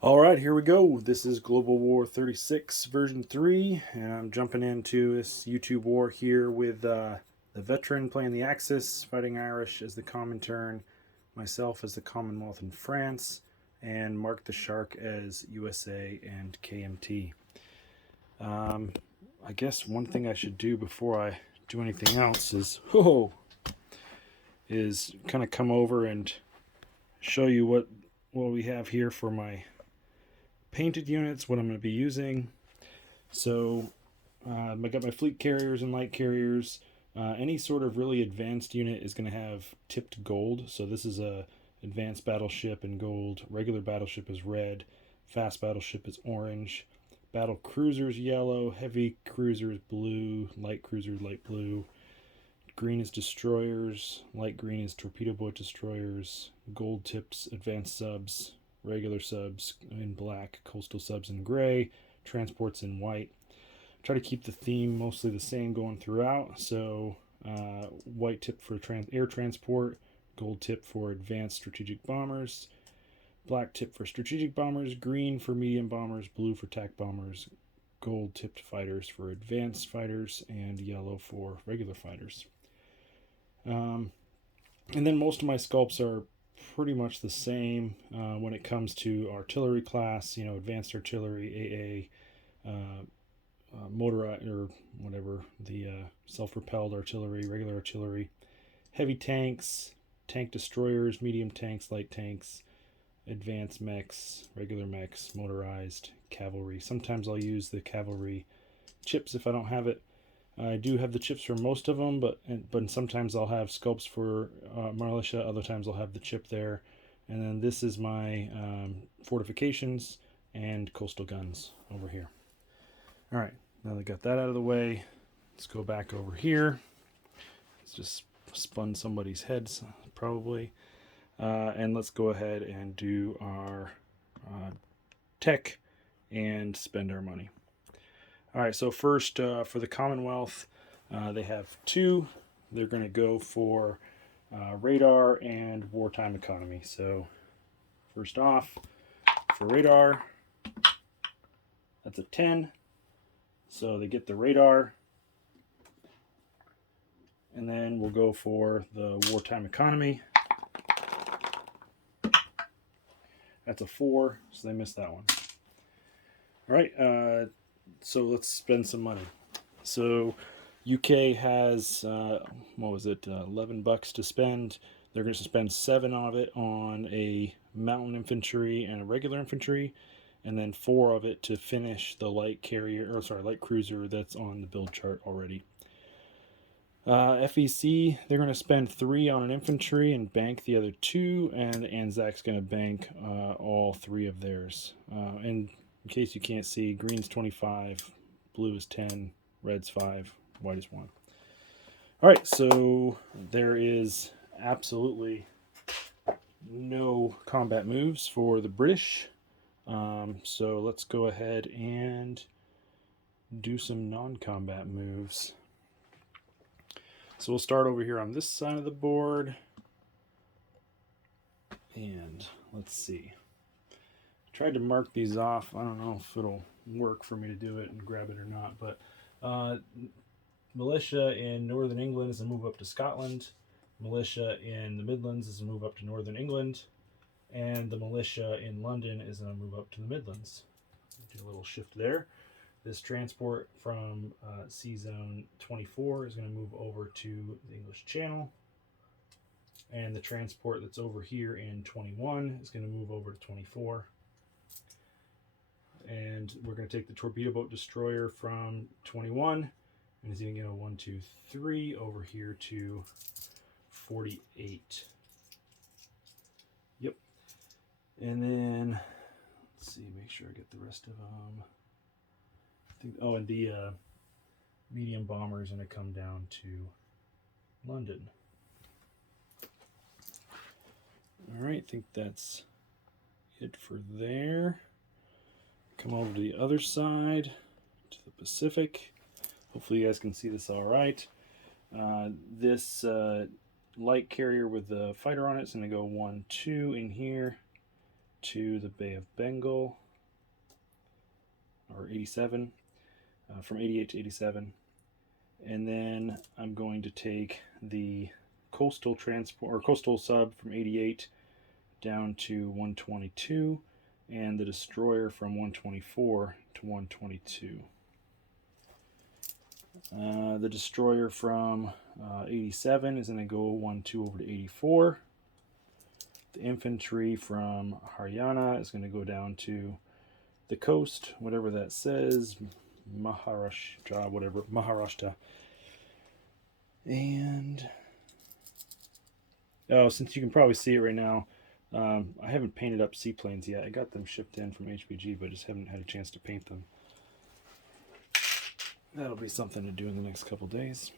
All right, here we go. This is Global War 36 version 3, and I'm jumping into this YouTube war here with the veteran playing the Axis, fighting Irish as the Comintern, myself as the Commonwealth in France, and Mark the Shark as USA and KMT. I guess one thing I should do before I do anything else is kind of come over and show you what we have here for my painted units, what I'm going to be using. So I got my fleet carriers and light carriers. Any sort of really advanced unit is going to have tipped gold. So this is a advanced battleship in gold. Regular battleship is red. Fast battleship is orange. Battle cruisers yellow. Heavy cruisers blue. Light cruisers light blue. Green is destroyers. Light green is torpedo boat destroyers. Gold tips advanced subs. Regular subs in black, coastal subs in gray, transports in white. Try to keep the theme mostly the same going throughout. So white tip for air transport, gold tip for advanced strategic bombers, black tip for strategic bombers, green for medium bombers, blue for attack bombers, gold tipped fighters for advanced fighters, and yellow for regular fighters. And then most of my sculpts are pretty much the same when it comes to artillery class, advanced artillery, motorized or whatever, the self-propelled artillery, regular artillery, heavy tanks, tank destroyers, medium tanks, light tanks, advanced mechs, regular mechs, motorized, cavalry. Sometimes I'll use the cavalry chips if I don't have it. I do have the chips for most of them, but sometimes I'll have sculpts for militia. Other times I'll have the chip there. And then this is my fortifications and coastal guns over here. All right, now that I got that out of the way, let's go back over here. Let's just spun somebody's heads, probably. And let's go ahead and do our tech and spend our money. All right, so first for the Commonwealth, they have two. They're going to go for radar and wartime economy. So first off, for radar, that's a 10. So they get the radar. And then we'll go for the wartime economy. That's a 4, so they missed that one. All right, so let's spend some money. So UK has what was it, $11 to spend. They're going to spend 7 of it on a mountain infantry and a regular infantry, and then 4 of it to finish the light cruiser that's on the build chart already. FEC, they're going to spend 3 on an infantry and bank the other 2, and Anzac's going to bank all 3 of theirs. And in case you can't see, green's 25, blue is 10, red's 5, white is 1. All right, so there is absolutely no combat moves for the British. So let's go ahead and do some non-combat moves. So we'll start over here on this side of the board. And let's see. Tried to mark these off. I don't know if it'll work for me to do it and grab it or not, but militia in Northern England is a move up to Scotland. Militia in the Midlands is a move up to Northern England. And the militia in London is a move up to the Midlands. Do a little shift there. This transport from Sea Zone 24 is going to move over to the English Channel. And the transport that's over here in 21 is going to move over to 24. And we're going to take the torpedo boat destroyer from 21, and it's going to go 1, 2, 3 over here to 48. Yep. And then let's see, make sure I get the rest of them. And the medium bomber is going to come down to London. All right, I think that's it for there. Come over to the other side, to the Pacific. Hopefully you guys can see this all right. This light carrier with the fighter on it is going to go 1, 2 in here. to the Bay of Bengal, or 87, from 88 to 87. And then I'm going to take the coastal transport or coastal sub from 88 down to 122, and the destroyer from 124 to 122. The destroyer from 87 is going to go 1-2 over to 84. The infantry from Haryana is going to go down to the coast, whatever that says, Maharashtra, whatever, Maharashtra. And, oh, since you can probably see it right now, I haven't painted up seaplanes yet. I got them shipped in from HBG, but I just haven't had a chance to paint them. That'll be something to do in the next couple days.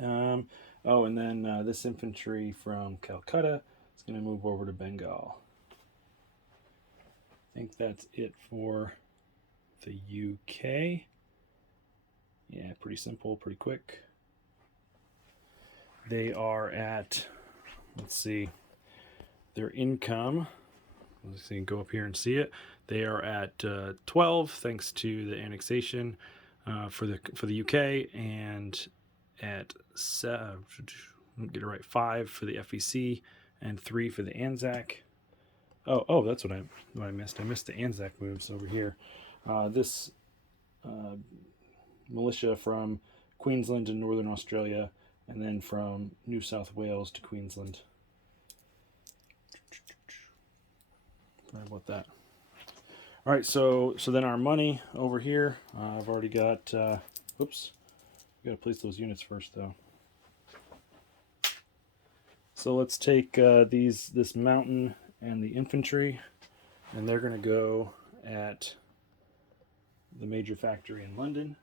Oh, and then this infantry from Calcutta is going to move over to Bengal. I think that's it for the UK. Yeah, pretty simple, pretty quick. They are at, let's see, their income, let's see, go up here and see it. They are at 12 thanks to the annexation for the UK, and at get it right, 5 for the FEC and 3 for the Anzac. Oh, that's what I missed. I missed the Anzac moves over here. This militia from Queensland to Northern Australia, and then from New South Wales to Queensland. Sorry about that. All right, so then our money over here, I've already got, oops, we got to place those units first though. So let's take this mountain and the infantry, and they're going to go at the major factory in London.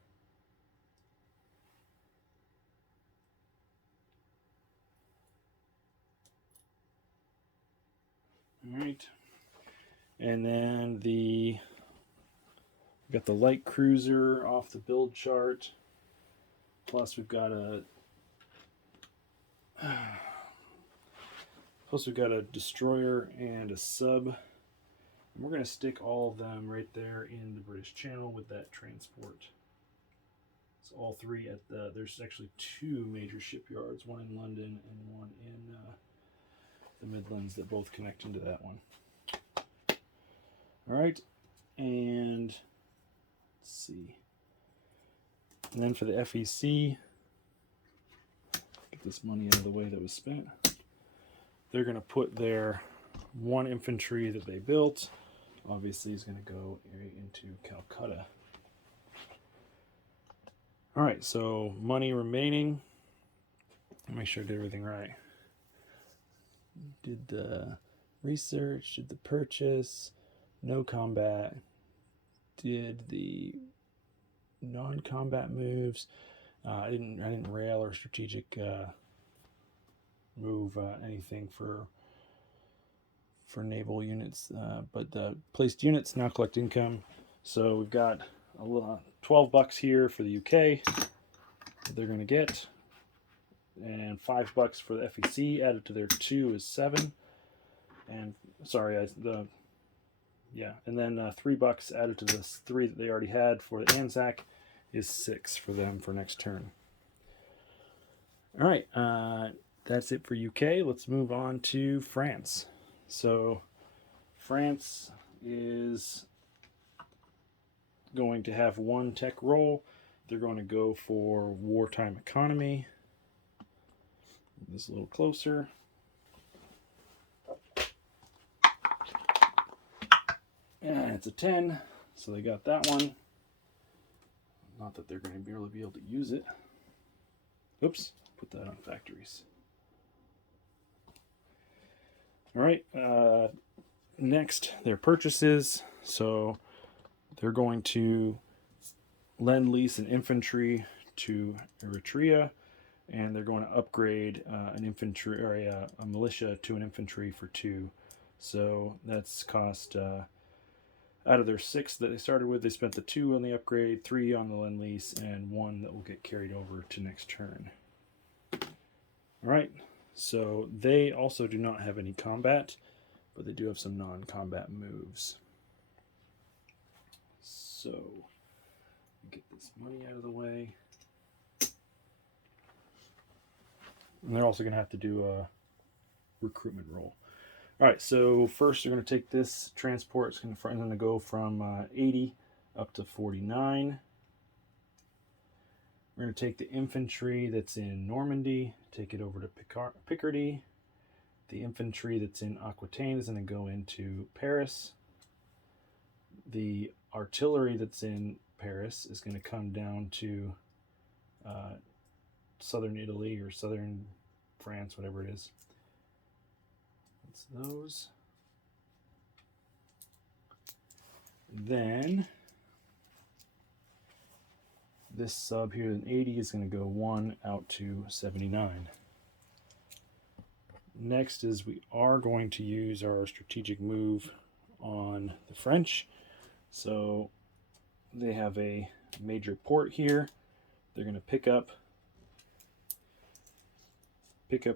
All right. And then we got the light cruiser off the build chart. Plus we've got a destroyer and a sub. And we're going to stick all of them right there in the British Channel with that transport. So all three at there's actually 2 major shipyards, one in London and one in the Midlands, that both connect into that one. All right, and let's see. And then for the FEC, get this money out of the way that was spent. They're going to put their 1 infantry that they built, obviously, is going to go into Calcutta. All right, so money remaining. Make sure I did everything right. Did the research, did the purchase, no combat, did the non-combat moves. I didn't rail or strategic move anything for naval units, but the placed units now collect income. So we've got a little $12 here for the UK that they're going to get, and $5 for the FEC added to their 2 is 7, and sorry, and then $3 added to this 3 that they already had for the Anzac is 6 for them for next turn. All right, that's it for UK. Let's move on to France. So France is going to have 1 tech roll. They're going to go for wartime economy. Move this a little closer. And it's a 10, so they got that one. Not that they're going to barely be able to use it. Oops, put that on factories. All right, next, their purchases. So they're going to lend lease an infantry to Eritrea, and they're going to upgrade an infantry or a militia to an infantry for 2. So that's cost, out of their 6 that they started with, they spent the 2 on the upgrade, 3 on the lend lease, and 1 that will get carried over to next turn. All right, so they also do not have any combat, but they do have some non-combat moves. So, get this money out of the way. And they're also going to have to do a recruitment roll. All right, so first they're going to take this transport. It's going to go from 80 up to 49. We're going to take the infantry that's in Normandy, take it over to Picardy. The infantry that's in Aquitaine is going to go into Paris. The artillery that's in Paris is going to come down to southern Italy or southern France, whatever it is. That's those. Then this sub here in 80 is going to go 1 out to 79. Next is we are going to use our strategic move on the French. So they have a major port here. They're going to pick up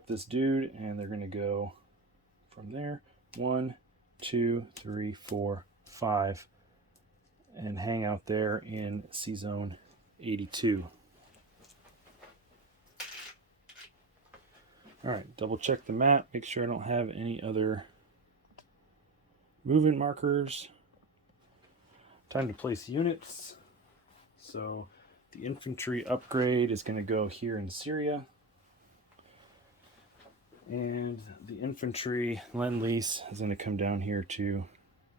this dude, and they're going to go from there 1, 2, 3, 4, 5, and hang out there in Sea Zone 82. All right, double check the map, make sure I don't have any other movement markers. Time to place units. So the infantry upgrade is going to go here in Syria. And the infantry lend-lease is going to come down here to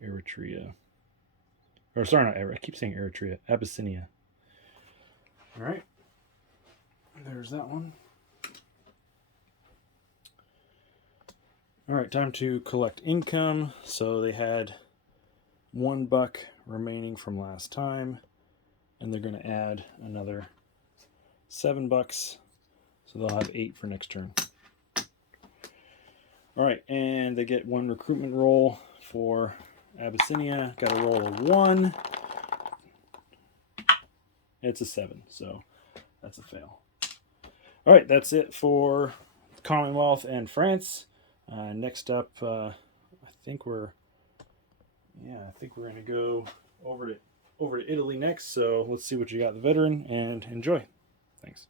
Eritrea. Or sorry, not Eritrea. I keep saying Eritrea. Abyssinia. All right. There's that one. All right, time to collect income. So they had $1 remaining from last time, and they're going to add another $7. So they'll have 8 for next turn. All right, and they get 1 recruitment roll for Abyssinia. Got a roll of 1. It's a 7, so that's a fail. All right, that's it for Commonwealth and France. Next up, I think we're going to go over to Italy next. So let's see what you got, the veteran, and enjoy. Thanks.